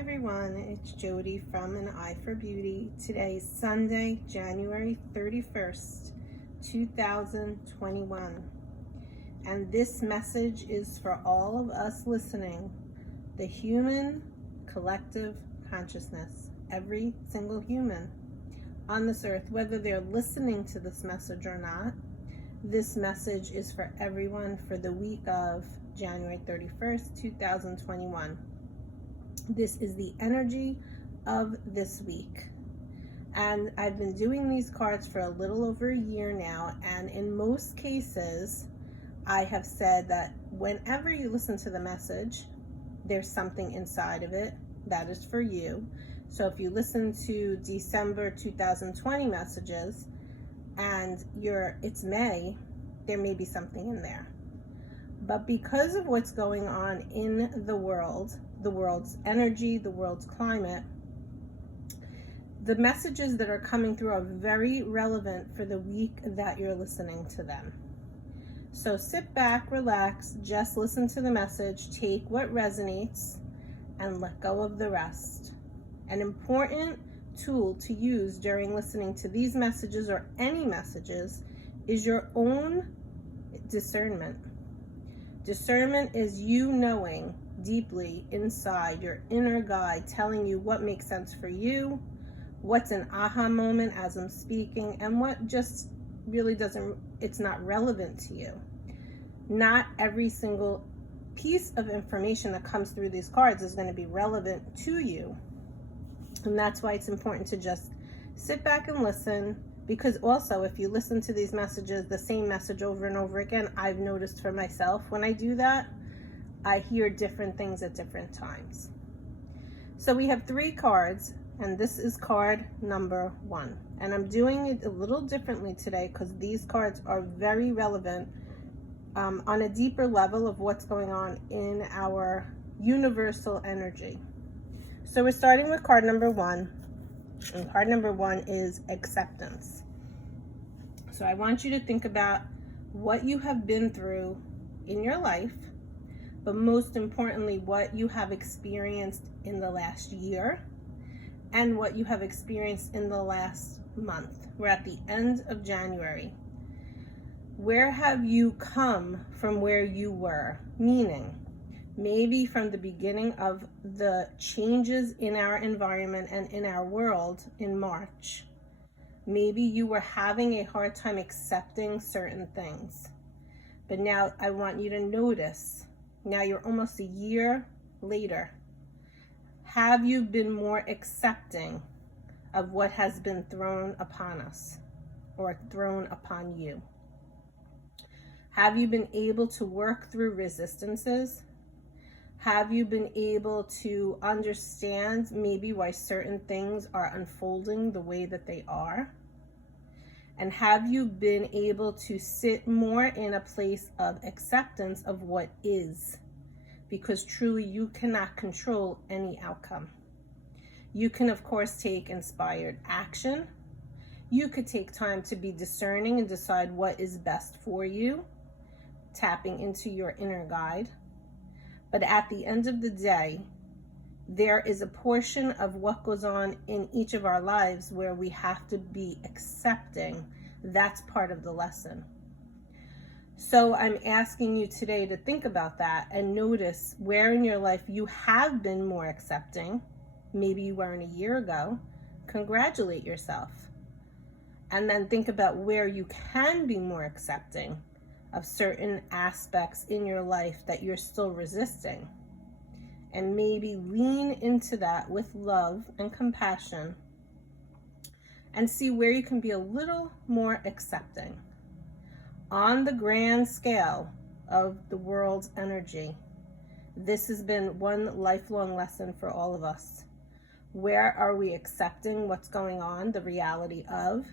everyone, it's Jody from An Eye for Beauty. Today is Sunday, January 31st, 2021. And this message is for all of us listening, the human collective consciousness, every single human on this earth, whether they're listening to this message or not. This message is for everyone for the week of January 31st, 2021. This is the energy of this week. And I've been doing these cards for a little over a year now, and in most cases, I have said that whenever you listen to the message, there's something inside of it that is for you. So if you listen to December 2020 messages and it's May, there may be something in there. But because of what's going on in the world's energy, the world's climate, the messages that are coming through are very relevant for the week that you're listening to them. So sit back, relax, just listen to the message, take what resonates, and let go of the rest. An important tool to use during listening to these messages or any messages is your own discernment. Discernment is you knowing deeply inside, your inner guide telling you what makes sense for you, what's an aha moment as I'm speaking, and what just really it's not relevant to you. Not every single piece of information that comes through these cards is going to be relevant to you. And that's why it's important to just sit back and listen. Because also, if you listen to these messages, the same message over and over again, I've noticed for myself when I do that, I hear different things at different times. So we have 3 cards, and this is card number 1. And I'm doing it a little differently today because these cards are very relevant on a deeper level of what's going on in our universal energy. So we're starting with card number 1. And card number 1 is acceptance. So I want you to think about what you have been through in your life, but most importantly, what you have experienced in the last year and what you have experienced in the last month. We're at the end of January. Where have you come from where you were? Meaning, maybe from the beginning of the changes in our environment and in our world in March, maybe you were having a hard time accepting certain things. But now I want you to notice, now you're almost a year later, have you been more accepting of what has been thrown upon us or thrown upon you? Have you been able to work through resistances? Have you been able to understand maybe why certain things are unfolding the way that they are? And have you been able to sit more in a place of acceptance of what is? Because truly you cannot control any outcome. You can, of course, take inspired action. You could take time to be discerning and decide what is best for you, tapping into your inner guide. But at the end of the day, there is a portion of what goes on in each of our lives where we have to be accepting. That's part of the lesson. So I'm asking you today to think about that and notice where in your life you have been more accepting. Maybe you weren't a year ago. Congratulate yourself. And then think about where you can be more accepting of certain aspects in your life that you're still resisting. And maybe lean into that with love and compassion and see where you can be a little more accepting. On the grand scale of the world's energy, this has been one lifelong lesson for all of us. Where are we accepting what's going on, the reality of?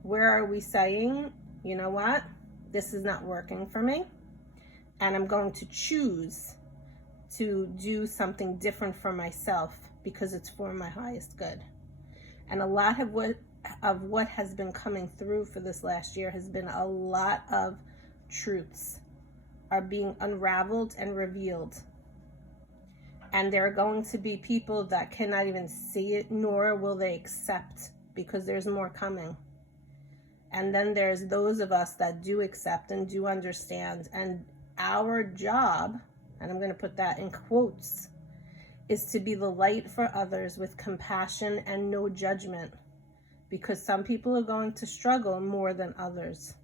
Where are we saying, you know what? This is not working for me, and I'm going to choose to do something different for myself because it's for my highest good. And a lot of what has been coming through for this last year has been a lot of truths are being unraveled and revealed. And there are going to be people that cannot even see it, nor will they accept, because there's more coming. And then there's those of us that do accept and do understand. And our job, and I'm going to put that in quotes, is to be the light for others with compassion and no judgment, because some people are going to struggle more than others.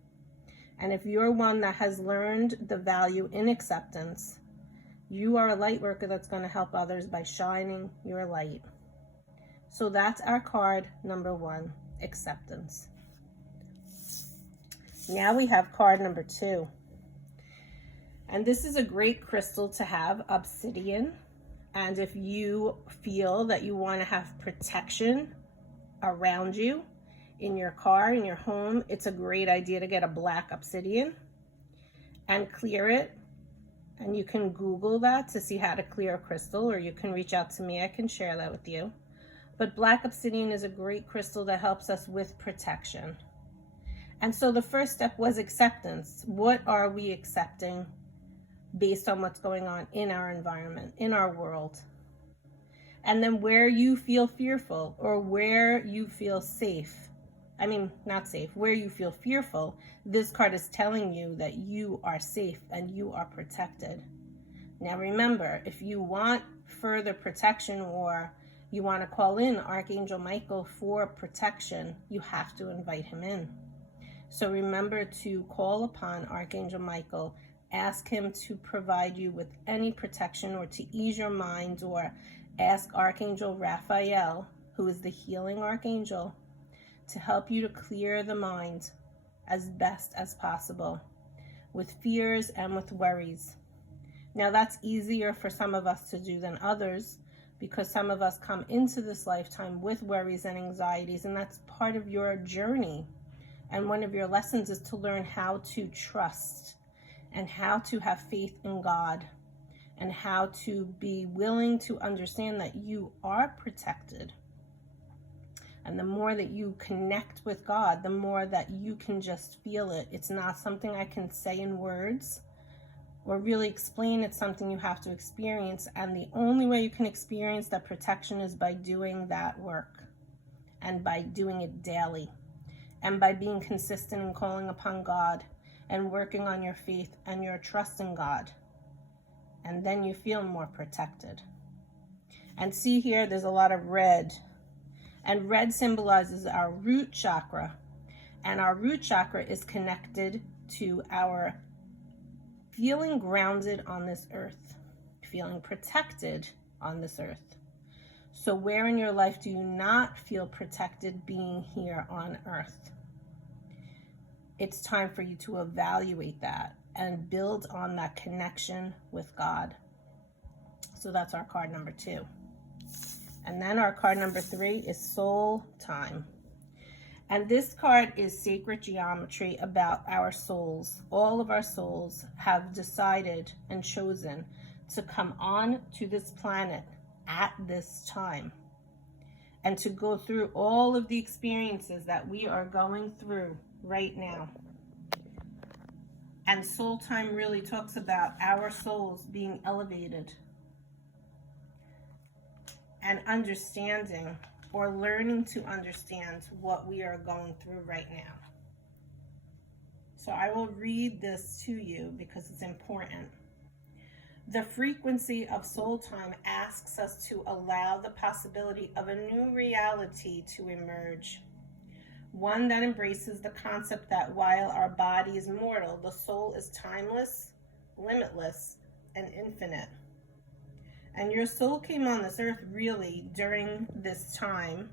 And if you're one that has learned the value in acceptance, you are a light worker that's going to help others by shining your light. So that's our card number 1, acceptance. Now we have card number 2. And this is a great crystal to have, obsidian. And if you feel that you want to have protection around you, in your car, in your home, it's a great idea to get a black obsidian and clear it. And you can Google that to see how to clear a crystal, or you can reach out to me. I can share that with you. But black obsidian is a great crystal that helps us with protection. And so the first step was acceptance. What are we accepting based on what's going on in our environment, in our world? And then where you feel fearful or where you feel safe. I mean, not safe, where you feel fearful, this card is telling you that you are safe and you are protected. Now remember, if you want further protection or you want to call in Archangel Michael for protection, you have to invite him in. So remember to call upon Archangel Michael, ask him to provide you with any protection or to ease your mind, or ask Archangel Raphael, who is the healing archangel, to help you to clear the mind as best as possible with fears and with worries. Now that's easier for some of us to do than others, because some of us come into this lifetime with worries and anxieties, and that's part of your journey. And one of your lessons is to learn how to trust and how to have faith in God and how to be willing to understand that you are protected. And the more that you connect with God, the more that you can just feel it. It's not something I can say in words or really explain. It's something you have to experience. And the only way you can experience that protection is by doing that work and by doing it daily and by being consistent and calling upon God and working on your faith and your trust in God. And then you feel more protected. And see here, there's a lot of red. And red symbolizes our root chakra. And our root chakra is connected to our feeling grounded on this earth, feeling protected on this earth. So where in your life do you not feel protected being here on earth? It's time for you to evaluate that and build on that connection with God. So that's our card number 2. And then our card number 3 is soul time. And this card is sacred geometry about our souls. All of our souls have decided and chosen to come on to this planet at this time and to go through all of the experiences that we are going through right now. And soul time really talks about our souls being elevated and understanding or learning to understand what we are going through right now. So I will read this to you because it's important. The frequency of soul time asks us to allow the possibility of a new reality to emerge. One that embraces the concept that while our body is mortal, the soul is timeless, limitless, and infinite. And your soul came on this earth really during this time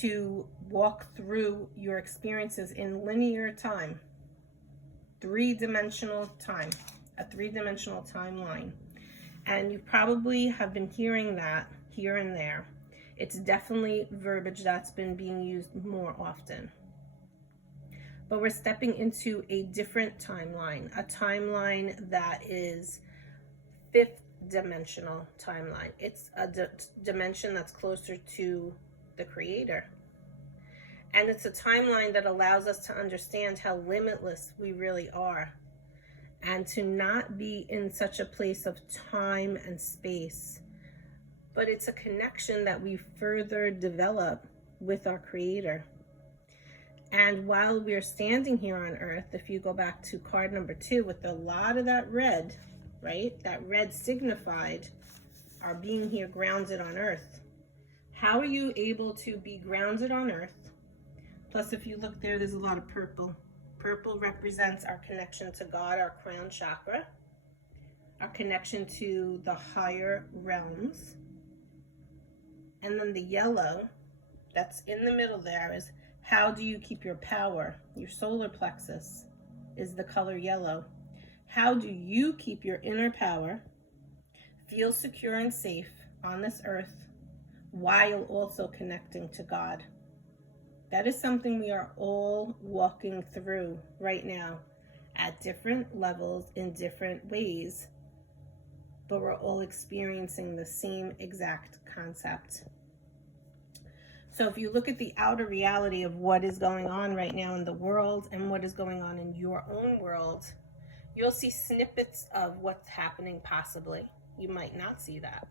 to walk through your experiences in linear time, 3-dimensional time, a 3-dimensional timeline. And you probably have been hearing that here and there. It's definitely verbiage that's been being used more often. But we're stepping into a different timeline, a timeline that is 5th-dimensional timeline. It's a dimension that's closer to the Creator. And it's a timeline that allows us to understand how limitless we really are and to not be in such a place of time and space but it's a connection that we further develop with our Creator. And while we're standing here on earth, if you go back to card number 2 with a lot of that red, right? That red signified our being here grounded on earth. How are you able to be grounded on earth? Plus, if you look there, there's a lot of purple. Purple represents our connection to God, our crown chakra, our connection to the higher realms. And then the yellow that's in the middle there is how do you keep your power? Your solar plexus is the color yellow. How do you keep your inner power, feel secure and safe on this earth while also connecting to God? That is something we are all walking through right now at different levels in different ways, but we're all experiencing the same exact concept. So if you look at the outer reality of what is going on right now in the world and what is going on in your own world, you'll see snippets of what's happening possibly. You might not see that.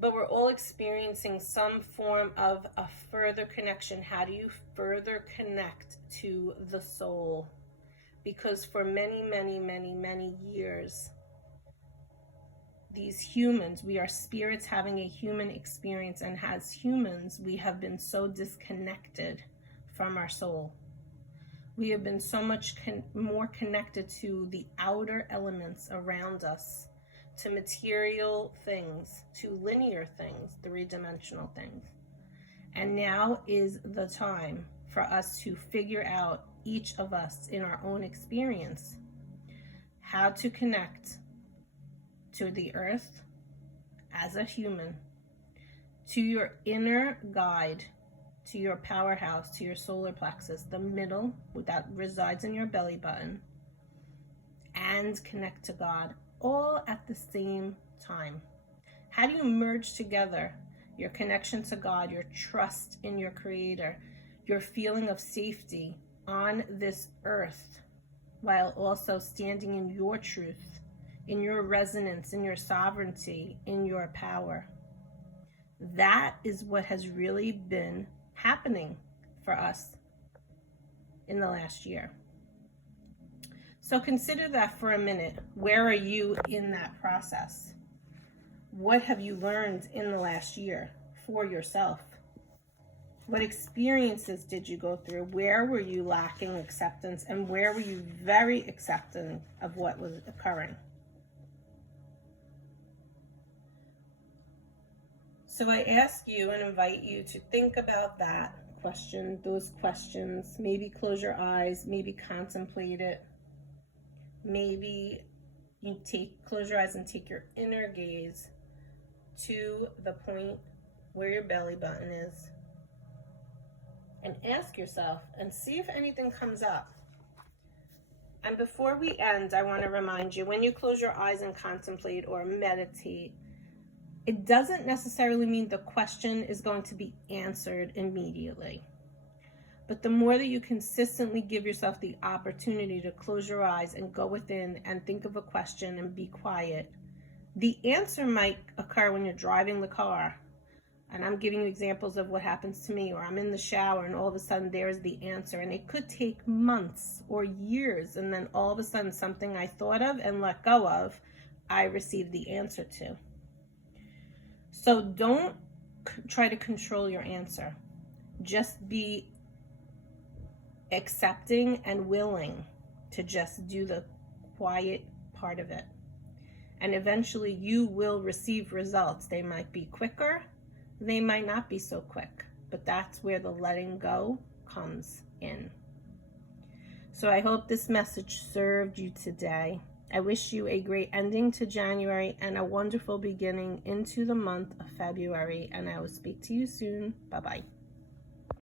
But we're all experiencing some form of a further connection. How do you further connect to the soul? Because for many, many, many, many years, these humans, we are spirits having a human experience, and as humans, we have been so disconnected from our soul. We have been so much more connected to the outer elements around us, to material things, to linear things, three-dimensional things. And now is the time for us to figure out, each of us in our own experience, how to connect to the earth as a human, to your inner guide, to your powerhouse, to your solar plexus, the middle that resides in your belly button, and connect to God all at the same time. How do you merge together your connection to God, your trust in your Creator, your feeling of safety on this earth, while also standing in your truth, in your resonance, in your sovereignty, in your power? That is what has really been happening for us in the last year. So consider that for a minute. Where are you in that process? What have you learned in the last year for yourself? What experiences did you go through? Where were you lacking acceptance, and where were you very accepting of what was occurring? So I ask you and invite you to think about that question, those questions. Maybe close your eyes, maybe contemplate it. Maybe you close your eyes and take your inner gaze to the point where your belly button is, and ask yourself and see if anything comes up. And before we end, I want to remind you, when you close your eyes and contemplate or meditate, it doesn't necessarily mean the question is going to be answered immediately. But the more that you consistently give yourself the opportunity to close your eyes and go within and think of a question and be quiet, the answer might occur when you're driving the car. And I'm giving you examples of what happens to me, or I'm in the shower and all of a sudden there's the answer. And it could take months or years, and then all of a sudden something I thought of and let go of, I received the answer to. So don't try to control your answer. Just be accepting and willing to just do the quiet part of it. And eventually you will receive results. They might be quicker, they might not be so quick, but that's where the letting go comes in. So I hope this message served you today. I wish you a great ending to January and a wonderful beginning into the month of February, and I will speak to you soon. Bye-bye.